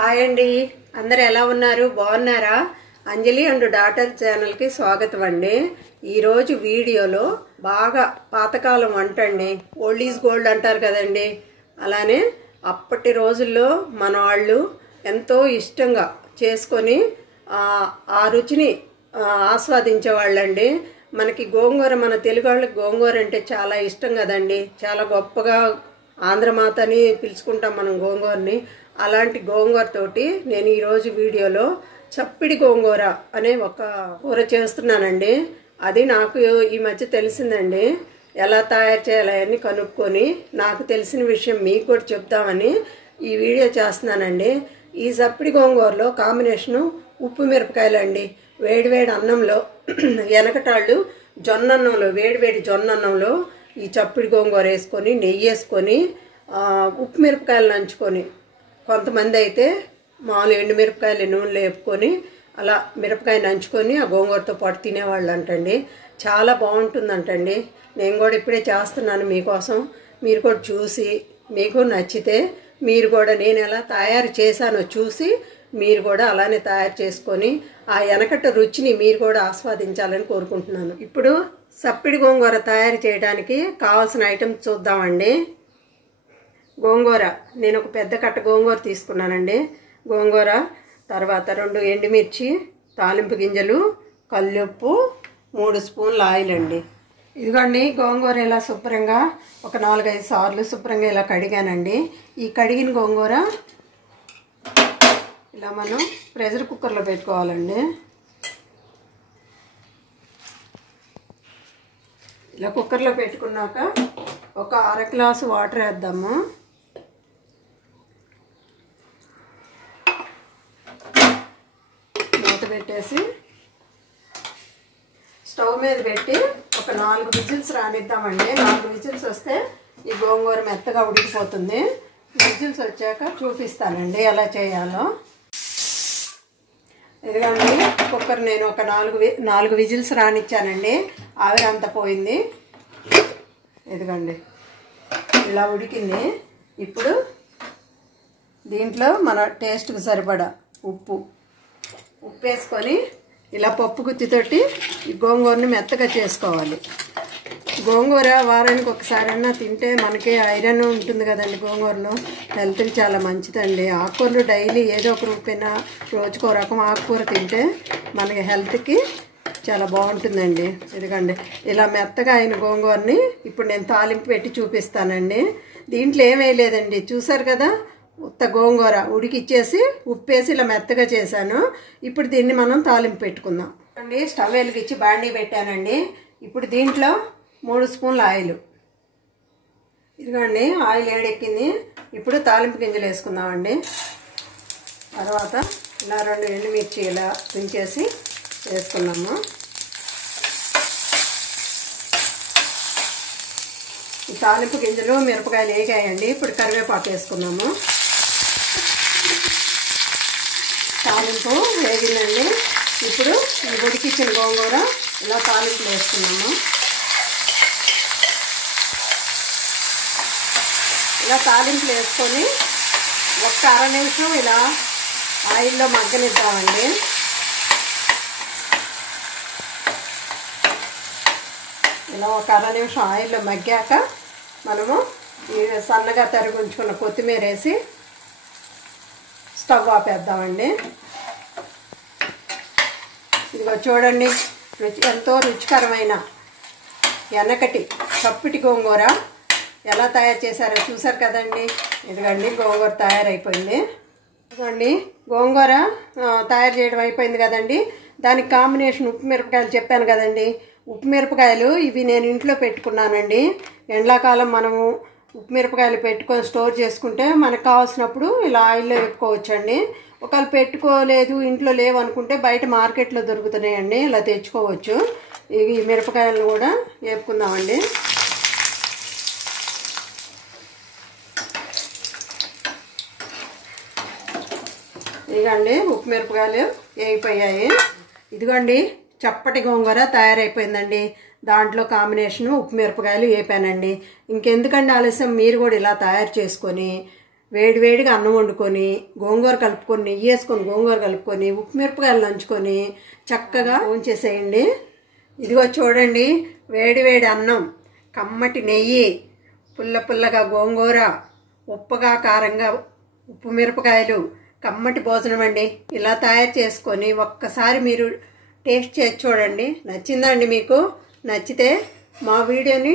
Hi అండి, అందరు ఎలా ఉన్నారు? బాగున్నారా? అంజలి అండ్ డాటర్ ఛానల్కి స్వాగతం అండి. ఈరోజు వీడియోలో బాగా పాతకాలం వంట అండి. ఓల్డ్ ఈజ్ గోల్డ్ అంటారు కదండి. అలానే అప్పటి రోజుల్లో మన వాళ్ళు ఎంతో ఇష్టంగా చేసుకొని ఆ రుచిని ఆస్వాదించేవాళ్ళండి. మనకి గోంగూర, మన తెలుగు వాళ్ళకి గోంగూర అంటే చాలా ఇష్టం కదండి. చాలా గొప్పగా ఆంధ్రమాత అని పిలుచుకుంటాం మనం గోంగూరని. అలాంటి గోంగూరతోటి నేను ఈరోజు వీడియోలో చప్పిడి గోంగూర అనే ఒక కూర చేస్తున్నానండి. అది నాకు ఈ మధ్య తెలిసిందండి. ఎలా తయారు చేయాలని కనుక్కొని నాకు తెలిసిన విషయం మీకు కూడా చెప్తామని ఈ వీడియో చేస్తున్నానండి. ఈ చప్పిడి గోంగూరలో కాంబినేషను ఉప్పు మిరపకాయలు అండి. వేడివేడి అన్నంలో వెనకటాళ్ళు జొన్నన్నంలో, వేడివేడి జొన్నన్నంలో ఈ చప్పిడి గోంగూర వేసుకొని నెయ్యి వేసుకొని ఉప్పు మిరపకాయలు నంచుకొని, కొంతమంది అయితే మామూలు ఎండుమిరపకాయలు నూనెలో వేపుకొని అలా మిరపకాయ నంచుకొని ఆ గోంగూరతో పాటు తినేవాళ్ళు అంటండి. చాలా బాగుంటుందంటండి. నేను కూడా ఇప్పుడే చేస్తున్నాను మీకోసం. మీరు కూడా చూసి మీకు నచ్చితే మీరు కూడా నేను ఎలా తయారు చేశానో చూసి మీరు కూడా అలానే తయారు చేసుకొని ఆ వెనకట రుచిని మీరు కూడా ఆస్వాదించాలని కోరుకుంటున్నాను. ఇప్పుడు చప్పిడి గోంగూర తయారు చేయడానికి కావాల్సిన ఐటమ్స్ చూద్దామండి. గోంగూర, నేను ఒక పెద్ద కట్ట గోంగూర తీసుకున్నానండి. గోంగూర, తర్వాత 2 ఎండుమిర్చి, తాలింపు గింజలు, కల్లుప్పు, 3 స్పూన్ల ఆయిల్ అండి. ఇదిగోండి గోంగూర ఇలా శుభ్రంగా ఒక 4-5 సార్లు శుభ్రంగా ఇలా కడిగానండి. ఈ కడిగిన గోంగూర ఇలా మనం ప్రెషర్ కుక్కర్లో పెట్టుకోవాలండి. ఇలా కుక్కర్లో పెట్టుకున్నాక ఒక 1/2 గ్లాసు వాటర్ వేద్దాము. మూత పెట్టేసి స్టవ్ మీద పెట్టి ఒక 4 విజిల్స్ రానిద్దామండి. 4 విజిల్స్ వస్తే ఈ గోంగూర మెత్తగా ఉడికిపోతుంది. విజిల్స్ వచ్చాక చూపిస్తానండి ఎలా చేయాలో. ఇదిగోండి కుక్కర్ నేను ఒక 4 విజిల్స్ రానిచ్చానండి. ఆవిరి అంతా పోయింది. ఇదిగోండి ఇలా ఉడికింది. ఇప్పుడు దీంట్లో మన టేస్ట్కి సరిపడా ఉప్పు వేసుకొని ఇలా పప్పు గుత్తితోటి ఈ గోంగూరని మెత్తగా చేసుకోవాలి. గోంగూర వారానికి ఒకసారైనా తింటే మనకి ఐరన్ ఉంటుంది కదండి. గోంగూరలో హెల్త్కి చాలా మంచిదండి. ఆకుకూరలు డైలీ ఏదో ఒక రూపైనా రోజుకో రకం ఆకుకూర తింటే మనకి హెల్త్కి చాలా బాగుంటుందండి. ఎందుకండి ఇలా మెత్తగా అయిన గోంగూరని ఇప్పుడు నేను తాలింపు పెట్టి చూపిస్తానండి. దీంట్లో ఏం వేయలేదండి, చూసారు కదా. ఉత్త గోంగూర ఉడికిచ్చేసి ఉప్పేసి ఇలా మెత్తగా చేశాను. ఇప్పుడు దీన్ని మనం తాలింపు పెట్టుకుందాం అండి. స్టవ్ వెలిగించి బాండీ పెట్టానండి. ఇప్పుడు దీంట్లో 3 స్పూన్ల ఆయిల్. ఇదిగోండి ఆయిల్ వేడెక్కింది. ఇప్పుడు తాలింపు గింజలు వేసుకుందామండి. తర్వాత ఇలా 2 ఎండుమిర్చి ఇలా తుంచేసి వేసుకున్నాము. ఈ తాలింపు గింజలు మిరపకాయలు వేగాయండి. ఇప్పుడు కరివేపాకు వేసుకున్నాము. తాలింపు వేగిందండి. ఇప్పుడు ఈ ఉడికిచ్చిన గోంగూర ఇలా తాలింపు వేసుకున్నాము. ఇలా తాలింపులు వేసుకొని ఒక్క 1/2 నిమిషం ఇలా ఆయిల్లో మగ్గనిద్దామండి. ఇలా ఒక 1/2 నిమిషం ఆయిల్లో మగ్గాక మనము ఈ సన్నగా తరిగి ఉంచుకున్న కొత్తిమీర వేసి స్టవ్ ఆపేద్దామండి. ఇదిగో చూడండి, ఎంతో రుచికరమైన వెనకటి చప్పిడి గోంగూర ఎలా తయారు చేశారో చూసారు కదండి. ఇదిగోండి గోంగూర తయారైపోయింది. ఇదిగోండి గోంగూర తయారు చేయడం అయిపోయింది కదండి. దానికి కాంబినేషన్ ఉప్పు మిరపకాయలు చెప్పాను కదండి. ఉప్పు మిరపకాయలు ఇవి నేను ఇంట్లో పెట్టుకున్నానండి. ఎండాకాలం మనము ఉప్పు మిరపకాయలు పెట్టుకొని స్టోర్ చేసుకుంటే మనకు కావాల్సినప్పుడు ఇలా ఆయిల్లో వేపుకోవచ్చండి. ఒకవేళ పెట్టుకోలేదు, ఇంట్లో లేవు అనుకుంటే బయట మార్కెట్లో దొరుకుతున్నాయండి, ఇలా తెచ్చుకోవచ్చు. ఇవి మిరపకాయలను కూడా వేపుకుందామండి. ఇదిగోండి ఉప్పు మిరపకాయలు వేగిపోయాయి. ఇదిగోండి చప్పటి గోంగూర తయారైపోయిందండి. దాంట్లో కాంబినేషను ఉప్పు మిరపకాయలు వేపానండి. ఇంకెందుకండి ఆలస్యం, మీరు కూడా ఇలా తయారు చేసుకొని వేడివేడిగా అన్నం వండుకొని గోంగూర కలుపుకొని నెయ్యి వేసుకొని గోంగూర కలుపుకొని ఉప్పు మిరపకాయలు నంచుకొని చక్కగా ఉంచేసేయండి. ఇదిగో చూడండి, వేడివేడి అన్నం, కమ్మటి నెయ్యి, పుల్లగా గోంగూర, ఉప్పగా కారంగా ఉప్పు మిరపకాయలు, కమ్మటి భోజనం అండి. ఇలా తయారు చేసుకొని ఒక్కసారి మీరు టేస్ట్ చేసి చూడండి. నచ్చిందండి మీకు? నచ్చితే మా వీడియోని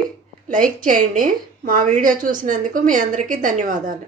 లైక్ చేయండి. మా వీడియో చూసినందుకు మీ అందరికీ ధన్యవాదాలు.